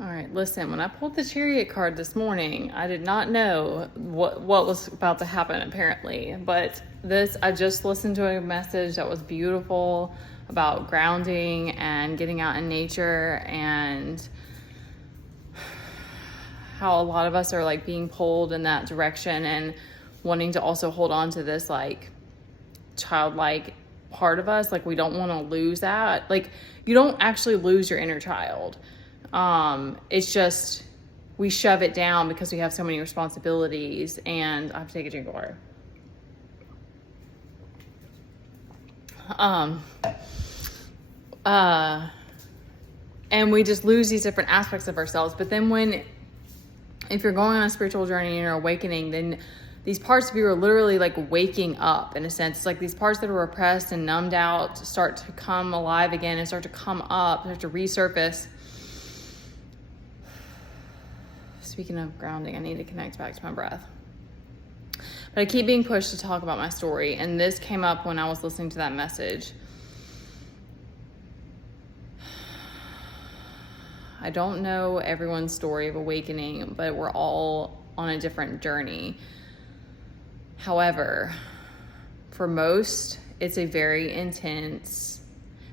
All right, listen, when I pulled the Chariot card this morning, I did not know what was about to happen apparently. But I just listened to a message that was beautiful about grounding and getting out in nature, and how a lot of us are like being pulled in that direction and wanting to also hold on to this like childlike part of us. Like, we don't want to lose that. Like, you don't actually lose your inner child. It's just we shove it down because we have so many responsibilities. And I have to take a drink of water. And we just lose these different aspects of ourselves. But then if you're going on a spiritual journey and you're awakening, then these parts of you are literally like waking up in a sense. It's like these parts that are repressed and numbed out start to come alive again and start to come up, start to resurface. Speaking of grounding, I need to connect back to my breath. But I keep being pushed to talk about my story, and this came up when I was listening to that message. I don't know everyone's story of awakening, but we're all on a different journey. However, for most, it's a very intense,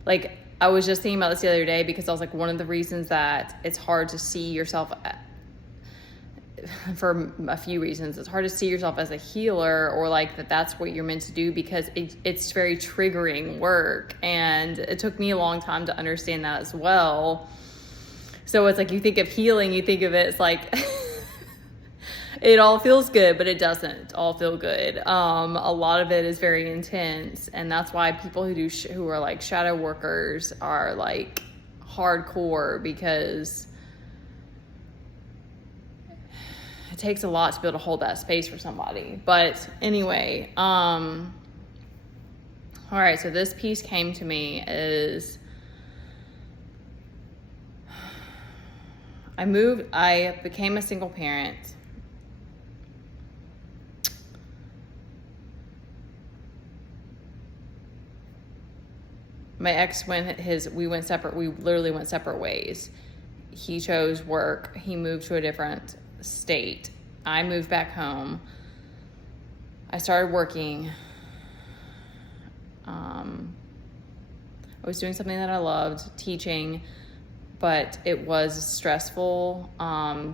like, I was just thinking about this the other day because I was like, one of the reasons that it's hard to see yourself, for a few reasons, it's hard to see yourself as a healer, or like that's what you're meant to do, because it's very triggering work. And it took me a long time to understand that as well. So it's like, you think of healing, you think of it as like, it all feels good, but it doesn't all feel good. A lot of it is very intense. And that's why people who are like shadow workers are like hardcore, because it takes a lot to be able to hold that space for somebody. But anyway, all right, so this piece came to me is, I became a single parent. My ex we literally went separate ways. He chose work. He moved to a different state. I moved back home. I started working. I was doing something that I loved, teaching, but it was stressful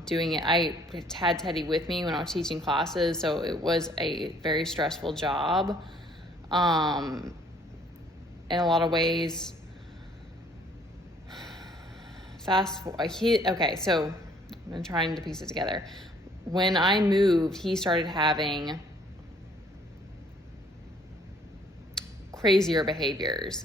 doing it. I had Teddy with me when I was teaching classes, so it was a very stressful job. In a lot of ways. Okay, so I'm trying to piece it together. When I moved, he started having crazier behaviors.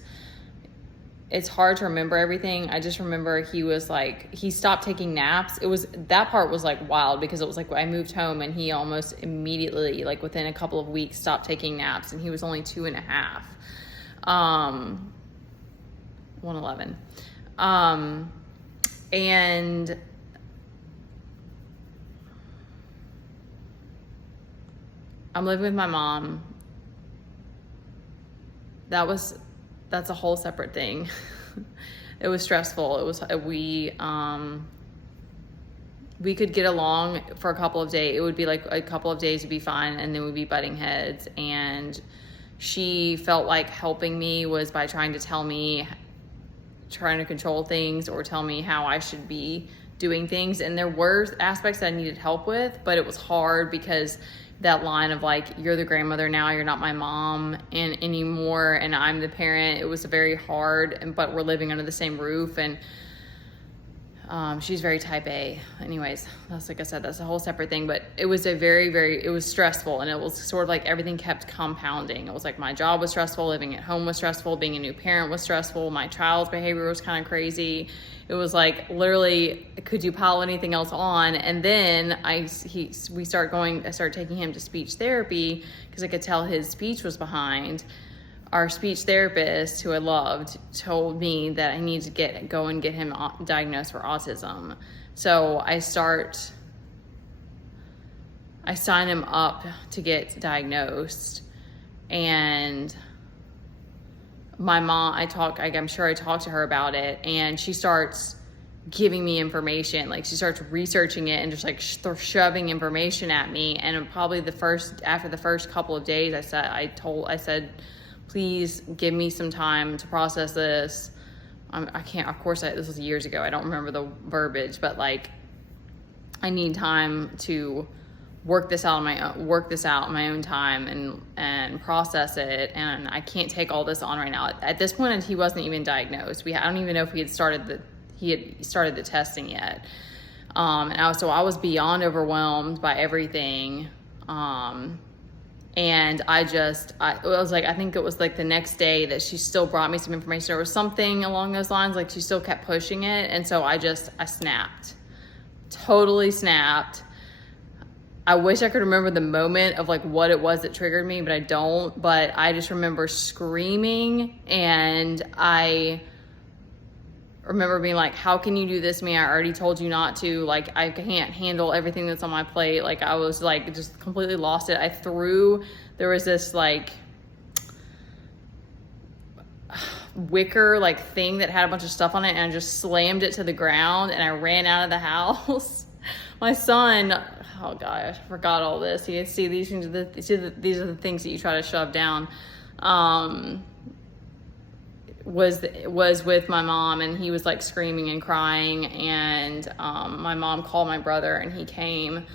It's hard to remember everything. I just remember he stopped taking naps. That part was like wild, because it was like I moved home and he almost immediately, like within a couple of weeks, stopped taking naps, and he was only 2.5. 111. And I'm living with my mom. That's a whole separate thing. It was stressful. We could get along for a couple of days. It would be like a couple of days would be fine, and then we'd be butting heads. And she felt like helping me was by trying to control things or tell me how I should be doing things. And there were aspects that I needed help with, but it was hard because that line of like, you're the grandmother now, you're not my mom anymore, and I'm the parent. It was very hard, but we're living under the same roof, and she's very type A. Anyways, that's, like I said, that's a whole separate thing, but it was it was stressful, and it was sort of like everything kept compounding. It was like my job was stressful, living at home was stressful, being a new parent was stressful, my child's behavior was kind of crazy. It was like, literally, could you pile anything else on? And then I started taking him to speech therapy because I could tell his speech was behind. Our speech therapist, who I loved, told me that I need to go and get him diagnosed for autism. So I sign him up to get diagnosed, and my mom, I'm sure I talked to her about it, and she starts giving me information. Like, she starts researching it and just like shoving information at me. And probably after the first couple of days, I said, please give me some time to process this. I can't, of course, this was years ago. I don't remember the verbiage, but like, I need time to work this out in my own time and process it. And I can't take all this on right now. At this point, he wasn't even diagnosed. I don't even know if he had started the testing yet. So I was beyond overwhelmed by everything. And I think it was like the next day that she still brought me some information. There was something along those lines, like she still kept pushing it. And so I snapped, totally snapped. I wish I could remember the moment of like what it was that triggered me, but I don't. But I just remember screaming, and I remember being like, how can you do this to me? I already told you not to. Like, I can't handle everything that's on my plate. Like, I was like, just completely lost it. There was this like wicker like thing that had a bunch of stuff on it, and I just slammed it to the ground, and I ran out of the house. My son, oh gosh, I forgot all this. You see, these are the things that you try to shove down. Was with my mom, and he was like screaming and crying, and my mom called my brother, and he came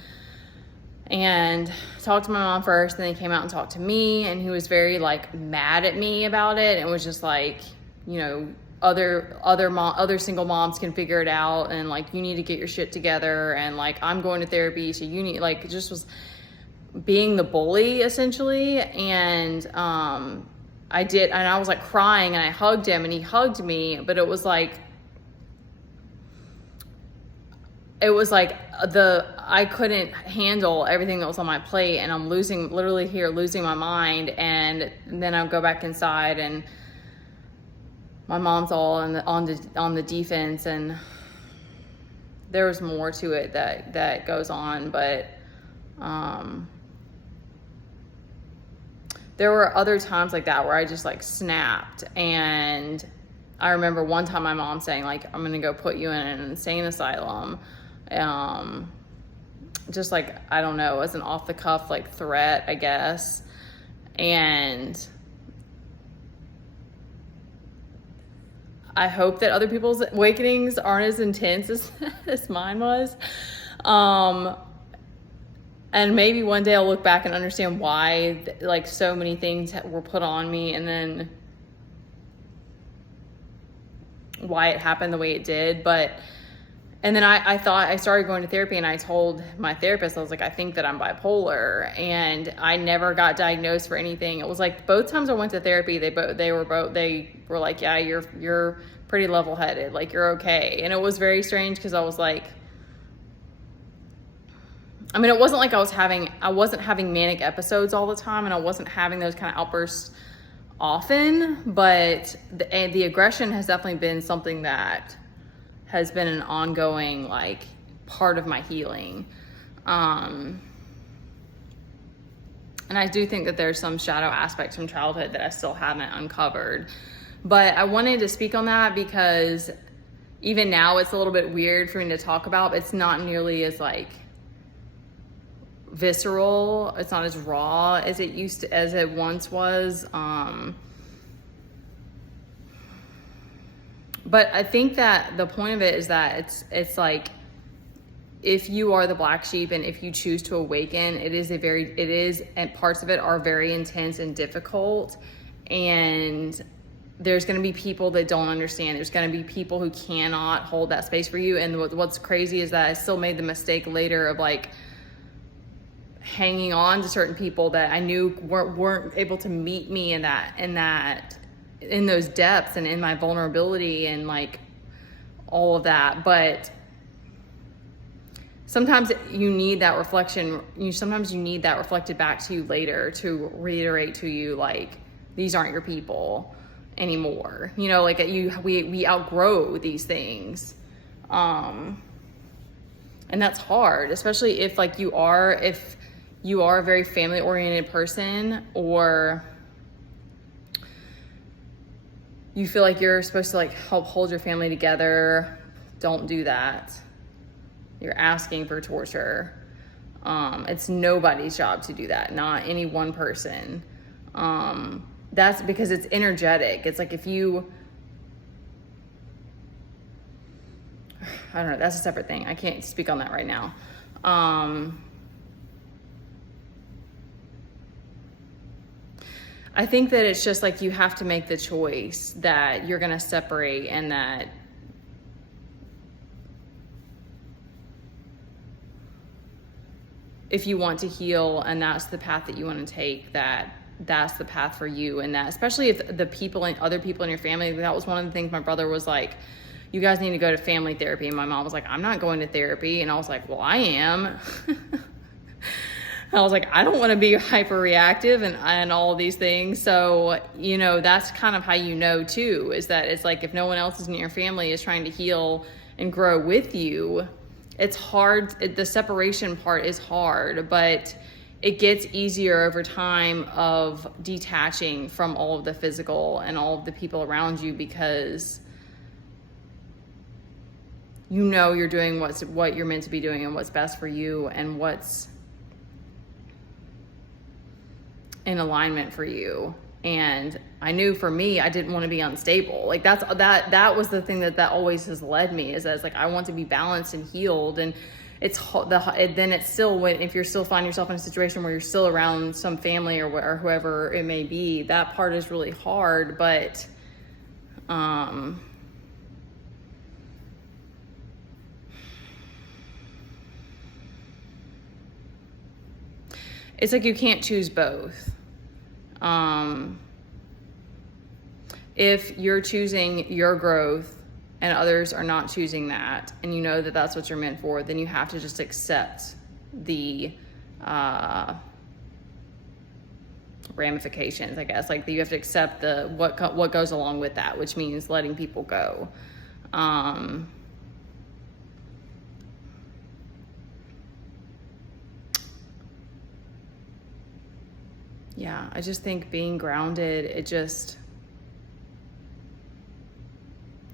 and talked to my mom first, and then he came out and talked to me, and he was very like mad at me about it, and was just like, you know, other single moms can figure it out, and like, you need to get your shit together, and like, I'm going to therapy, so you need, like, just was being the bully essentially. And I did, and I was like crying, and I hugged him, and he hugged me, but it was like I couldn't handle everything that was on my plate, and I'm losing my mind. And then I'll go back inside, and my mom's all on the defense, and there was more to it that goes on, but there were other times like that where I just like snapped. And I remember one time my mom saying like, I'm gonna go put you in an insane asylum. Just like, I don't know, as an off the cuff like threat, I guess. And I hope that other people's awakenings aren't as intense as mine was. And maybe one day I'll look back and understand why like so many things were put on me, and then why it happened the way it did. And then I thought, I started going to therapy, and I told my therapist, I was like, I think that I'm bipolar, and I never got diagnosed for anything. It was like both times I went to therapy, they were like, yeah, you're pretty level-headed, like you're okay. And it was very strange, because I was like, I mean, it wasn't like I wasn't having manic episodes all the time, and I wasn't having those kind of outbursts often, but the aggression has definitely been something that has been an ongoing like part of my healing. And I do think that there's some shadow aspects from childhood that I still haven't uncovered. But I wanted to speak on that because even now it's a little bit weird for me to talk about, but it's not nearly as like visceral. It's not as raw as it once was. But I think that the point of it is that it's like, if you are the black sheep and if you choose to awaken, and parts of it are very intense and difficult. And there's going to be people that don't understand. There's going to be people who cannot hold that space for you. And what's crazy is that I still made the mistake later of like hanging on to certain people that I knew weren't able to meet me in those depths and in my vulnerability and like all of that. But sometimes you need that reflection. Sometimes you need that reflected back to you later to reiterate to you, like, these aren't your people anymore. You know, like we outgrow these things. And that's hard, especially if you are a very family oriented person, or you feel like you're supposed to like help hold your family together, Don't do that. You're asking for torture. It's nobody's job to do that, not any one person. That's because it's energetic. It's like if you, I don't know, that's a separate thing. I can't speak on that right now. I think that it's just like you have to make the choice that you're going to separate, and that if you want to heal and that's the path that you want to take, that's the path for you. And that, especially if the people and other people in your family, that was one of the things my brother was like, you guys need to go to family therapy. And my mom was like, I'm not going to therapy. And I was like, well, I am. I was like, I don't want to be hyperreactive and all of these things. So, you know, that's kind of how you know too, is that it's like if no one else in your family is trying to heal and grow with you, it's hard. The separation part is hard, but it gets easier over time of detaching from all of the physical and all of the people around you, because you know you're doing what you're meant to be doing and what's best for you and what's in alignment for you. And I knew for me, I didn't want to be unstable. Like that was the thing that always has led me, is that it's like, I want to be balanced and healed. And then it's still, if you're still finding yourself in a situation where you're still around some family or whoever it may be, that part is really hard. But, it's like you can't choose both. If you're choosing your growth and others are not choosing that, and you know that that's what you're meant for, then you have to just accept the ramifications, I guess. Like you have to accept what goes along with that, which means letting people go. Yeah, I just think being grounded,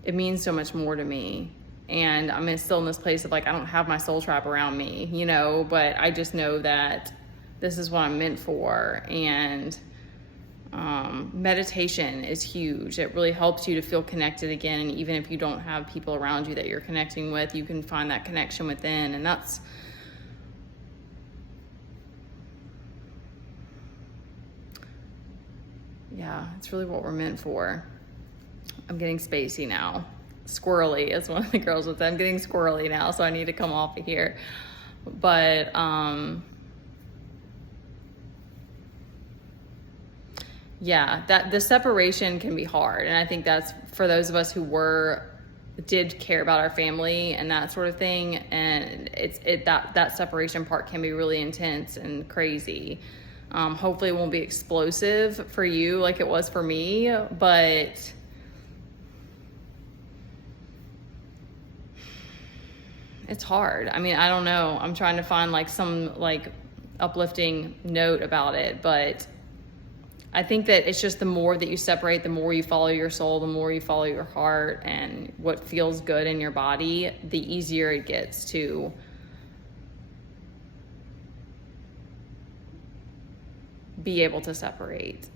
it means so much more to me. And I'm still in this place of like, I don't have my soul trap around me, you know, but I just know that this is what I'm meant for. And meditation is huge. It really helps you to feel connected again. And even if you don't have people around you that you're connecting with, you can find that connection within. And that's, yeah, it's really what we're meant for. I'm getting spacey now. Squirrely, as one of the girls would say. I'm getting squirrely now, so I need to come off of here. But yeah, that the separation can be hard. And I think that's for those of us who did care about our family and that sort of thing. And that separation part can be really intense and crazy. Hopefully it won't be explosive for you like it was for me, but it's hard. I mean, I don't know. I'm trying to find like some like uplifting note about it, but I think that it's just the more that you separate, the more you follow your soul, the more you follow your heart and what feels good in your body, the easier it gets to be able to separate.